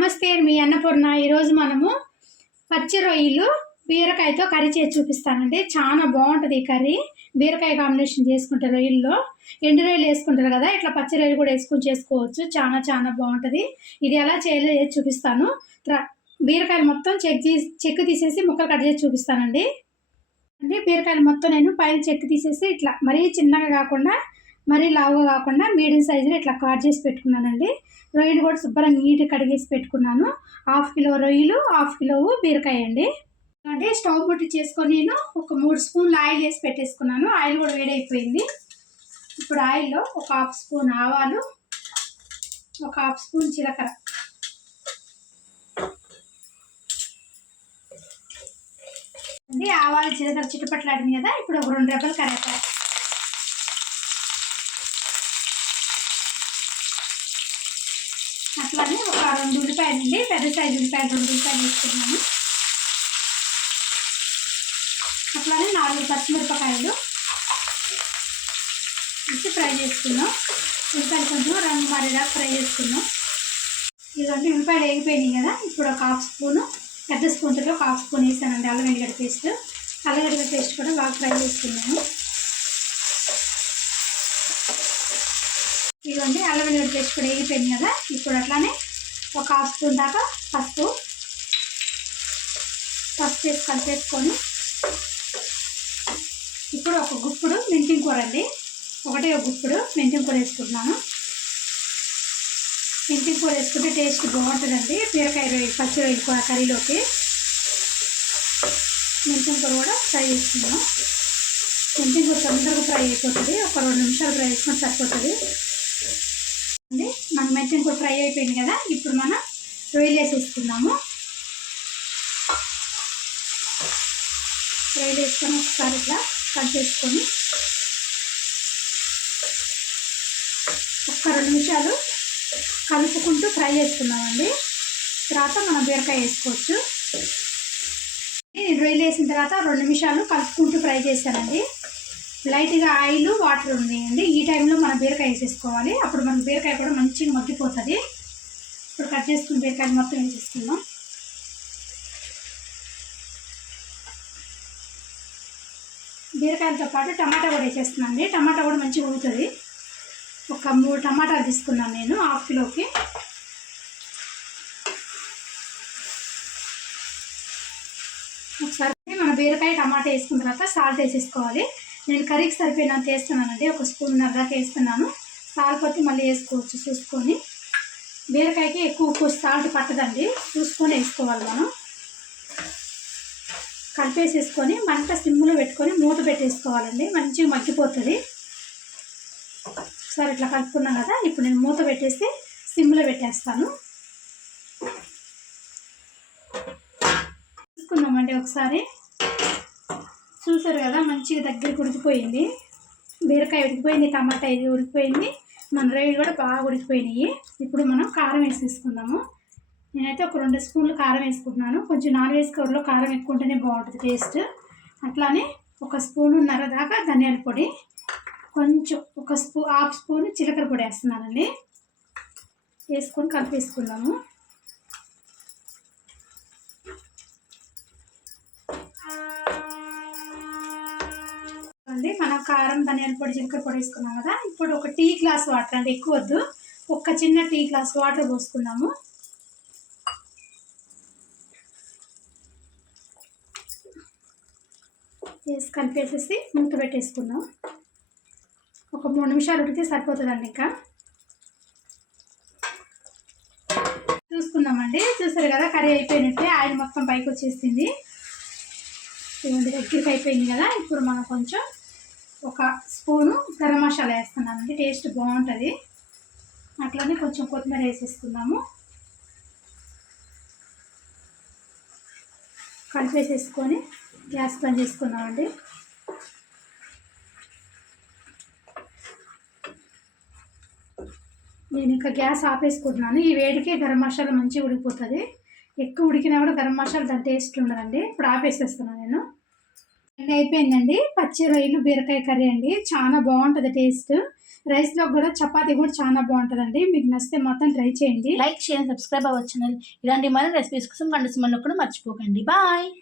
నమస్తే మీ అన్నపూర్ణ. ఈరోజు మనము పచ్చి రొయ్యలు బీరకాయతో కర్రీ చేసి చూపిస్తానండి. చాలా బాగుంటుంది ఈ కర్రీ. బీరకాయ కాంబినేషన్ చేసుకుంటే రొయ్యల్లో ఎండు రొయ్యలు వేసుకుంటారు కదా, ఇట్లా పచ్చి రొయ్యలు కూడా వేసుకొని చేసుకోవచ్చు. చాలా బాగుంటుంది. ఇది ఎలా చేయాలో చేసి చూపిస్తాను. బీరకాయలు మొత్తం చెక్కు తీసేసి ముక్కలు కట్ చేసి చూపిస్తానండి. బీరకాయలు మొత్తం నేను పైన చెక్కు తీసేసి ఇట్లా మరీ చిన్నగా కాకుండా మరీ లావుగా కాకుండా మీడియం సైజులో ఇట్లా కట్ చేసి పెట్టుకున్నానండి. రొయ్యలు కూడా శుభ్రంగా నీట్గా కడిగేసి పెట్టుకున్నాను. 1/2 కిలో రొయ్యలు, 1/2 కిలో బీరకాయ అండి. అంటే స్టవ్ ముట్టి చేసుకొని నేను ఒక 3 స్పూన్లు ఆయిల్ వేసి పెట్టేసుకున్నాను. ఆయిల్ కూడా వేడైపోయింది. ఇప్పుడు ఆయిల్లో ఒక 1/2 స్పూన్ ఆవాలు, ఒక 1/2 స్పూన్ జీలకర్ర, ఆవాలు జీలకర్ర చిట్టుపట్లాడింది కదా, ఇప్పుడు ఒక 2 రెబ్బలు కరివేపాకు, అట్లానే ఒక 2 ఉల్లిపాయలు అండి, పెద్ద సైజు ఉల్లిపాయలు 2 ఉల్లిపాయలు వేసుకున్నాను. అట్లానే 4 పచ్చిమిరపకాయలు వేసి ఫ్రై చేసుకున్నాం. ఉల్లిపాయలు కొంచెం రంగు మారేదాకా ఫ్రై చేసుకున్నాం. ఇలాంటి ఉల్లిపాయలు వేగిపోయినాయి కదా, ఇప్పుడు ఒక 1/2 స్పూను, పెద్ద స్పూన్తో ఒక 1/2 స్పూన్ వేసానండి అల్లం వెల్లిగడ్డ పేస్ట్. అల్లం వెల్లిగడ్డ పేస్ట్ కూడా బాగా ఫ్రై చేసుకున్నాము. ఇదిగోండి అల్లం వెల్లిగడ్డ పేస్ట్ కూడా వేగిపోయింది కదా, ఇప్పుడు అట్లానే ఒక 1/2 స్పూన్ దాకా పసుపు వేసి కలిపేసుకొని, ఇప్పుడు ఒక గుప్పుడు మెంతిం కూర అండి, ఒక గుప్పుడు మెంతిం కూర వేసుకుంటున్నాను. మెంతిం కూర వేసుకుంటే టేస్ట్ బాగుంటుందండి బీరకాయ రొయ్యలు పచ్చి రొయ్యలు కూర కర్రీలోకి. మెంతిం కూర కూడా ఫ్రై చేసుకున్నాం. మెంతిం కూర తొందరగా ఫ్రై అయిపోతుంది, ఒక 2 నిమిషాలు ఫ్రై చేసుకుంటే సరిపోతుంది అండి. మన మెంతిం కూర ఫ్రై అయిపోయింది కదా, ఇప్పుడు మనం రొయ్యలు వేసేసుకున్నాము. రొయ్యలు వేసుకొని ఒకసారి ఇట్లా కట్ చేసుకొని ఒక 2 నిమిషాలు కలుపుకుంటూ ఫ్రై చేసుకున్నామండి. తర్వాత మనం బీరకాయ వేసుకోవచ్చు. రొయ్యలు వేసిన తర్వాత 2 నిమిషాలు కలుపుకుంటూ ఫ్రై చేశానండి. లైట్గా ఆయిల్ వాటర్ ఉన్నాయండి. ఈ టైంలో మనం బీరకాయ వేసేసుకోవాలి, అప్పుడు మనకు బీరకాయ కూడా మంచిగా మగ్గిపోతుంది. ఇప్పుడు కట్ చేసుకుని బీరకాయలు మొత్తం వేసేసుకుందాం. బీరకాయలతో పాటు టమాటా కూడా వేసేస్తున్నానండి. టమాటా కూడా మంచిగా ఉడుకుతుంది. ఒక 3 టమాటాలు తీసుకున్నాను నేను 1/2 కిలోకి. ఒకసారి మన బీరకాయ టమాటా వేసుకున్న తర్వాత సాల్ట్ వేసేసుకోవాలి. నేను కర్రీకి సరిపోయినంత వేస్తున్నానండి, 1 స్పూన్నర దాకా వేస్తున్నాను. సాల్ట్ పట్టి మళ్ళీ వేసుకోవచ్చు చూసుకొని. బీరకాయకి ఎక్కువ ఉప్పు సాల్ట్ పట్టదండి, చూసుకొని వేసుకోవాలి మనం. కలిపేసేసుకొని మంట సిమ్లో పెట్టుకొని మూత పెట్టేసుకోవాలండి, మంచిగా మగ్గిపోతుంది. ఒకసారి ఇట్లా కలుపుకున్నాం కదా, ఇప్పుడు నేను మూత పెట్టేసి సిమ్లో పెట్టేస్తాను. చూసుకున్నామండి, ఒకసారి చూసారు కదా మంచిగా దగ్గరికి ఉడికిపోయింది. బీరకాయ ఉడికిపోయింది, టమాటా ఇది ఉడికిపోయింది, మన రొయ్యలు కూడా బాగా ఉడికిపోయినాయి. ఇప్పుడు మనం కారం వేసేసుకుందాము. నేనైతే ఒక 2 స్పూన్లు కారం వేసుకుంటున్నాను. కొంచెం నాన్ వెజ్ కూరలో కారం ఎక్కువ ఉంటేనే బాగుంటుంది టేస్ట్. అట్లానే 1 స్పూన్నర దాకా ధనియాల పొడి, కొంచెం ఒక 1/2 స్పూన్ జీలకర్ర పొడి వేస్తున్నానండి. వేసుకొని కలిపేసుకుందాము. మనం కారం ధనియాల పొడి జీలకర్ర పొడి వేసుకున్నాం కదా, ఇప్పుడు ఒక టీ గ్లాస్ వాటర్, అంటే ఎక్కువ వద్దు, ఒక చిన్న టీ గ్లాస్ వాటర్ పోసుకున్నాము. వేసి కలిపేసేసి మూత పెట్టేసుకుందాం. ఒక 3 నిమిషాలు ఉడికితే సరిపోతుందండి. ఇంకా చూసుకుందామండి. చూసారు కదా కర్రీ అయిపోయినట్టే, ఆయిల్ మొత్తం పైకి వచ్చేసింది. ఇవన్నీ దగ్గరికి అయిపోయింది కదా, ఇప్పుడు మనం కొంచెం 1 స్పూను గరం మసాలా వేస్తున్నామండి, టేస్ట్ బాగుంటుంది. అట్లనే కొంచెం కొత్తిమీర వేసేసుకుందాము. కలిపేసేసుకొని గ్యాస్ బంద్ చేసుకుందామండి. నేను ఇంకా గ్యాస్ ఆపేసుకుంటున్నాను. ఈ వేడికే గరం మసాలా మంచిగా ఉడికిపోతుంది. ఎక్కువ ఉడికినా కూడా గరం మసాలా దాని టేస్ట్ ఉండదండి. ఇప్పుడు ఆపేసేస్తున్నాను నేను. అయిపోయిందండి పచ్చి రొయ్యలు బీరకాయ కర్రీ అండి, చాలా బాగుంటుంది టేస్ట్. రైస్లో కూడా చపాతీ కూడా చాలా బాగుంటుందండి. మీకు నచ్చితే మొత్తం ట్రై చేయండి. లైక్ చేయండి, సబ్స్క్రైబ్ అవ్వచ్చు ఛానల్. ఇలాంటి మన రెసిపీస్ కోసం గంట సింబల్ నొక్కడం మర్చిపోకండి. బాయ్.